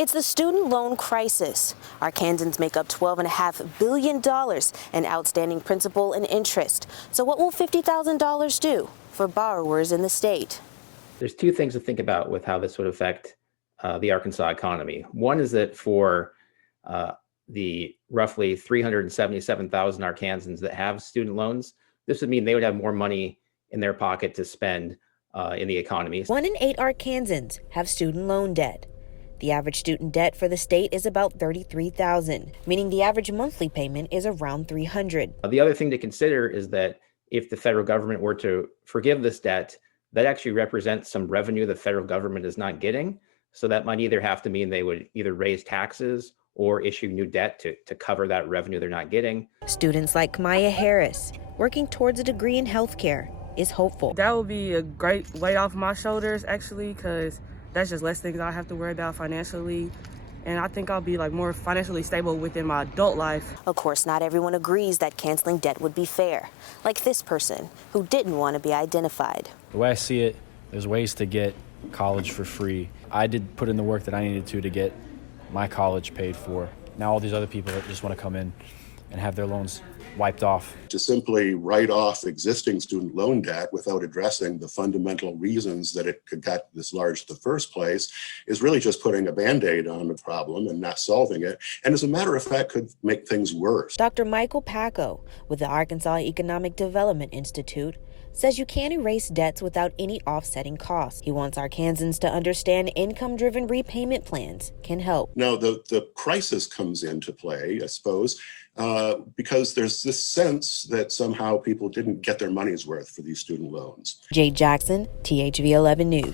It's the student loan crisis. Arkansans make up $12.5 billion in outstanding principal and interest. So what will $50,000 do for borrowers in the state? There's two things to think about with how this would affect the Arkansas economy. One is that for the roughly 377,000 Arkansans that have student loans, this would mean they would have more money in their pocket to spend in the economy. 1 in 8 Arkansans have student loan debt. The average student debt for the state is about $33,000, meaning the average monthly payment is around $300. The other thing to consider is that if the federal government were to forgive this debt, that actually represents some revenue the federal government is not getting. So that might either have to mean they would either raise taxes or issue new debt to cover that revenue they're not getting. Students like Maya Harris, working towards a degree in healthcare, is hopeful. That would be a great weight off my shoulders, actually, because that's just less things I have to worry about financially. And I think I'll be more financially stable within my adult life. Of course, not everyone agrees that canceling debt would be fair, like this person who didn't want to be identified. The way I see it, there's ways to get college for free. I did put in the work that I needed to get my college paid for. Now all these other people that just want to come in and have their loans wiped off. To simply write off existing student loan debt without addressing the fundamental reasons that it could get this large in the first place is really just putting a Band-Aid on the problem and not solving it. And as a matter of fact, could make things worse. Dr. Michael Pacco with the Arkansas Economic Development Institute says you can't erase debts without any offsetting costs. He wants Arkansans to understand income-driven repayment plans can help. Now, the crisis comes into play, I suppose, because there's this sense that somehow people didn't get their money's worth for these student loans. Jade Jackson, THV 11 News.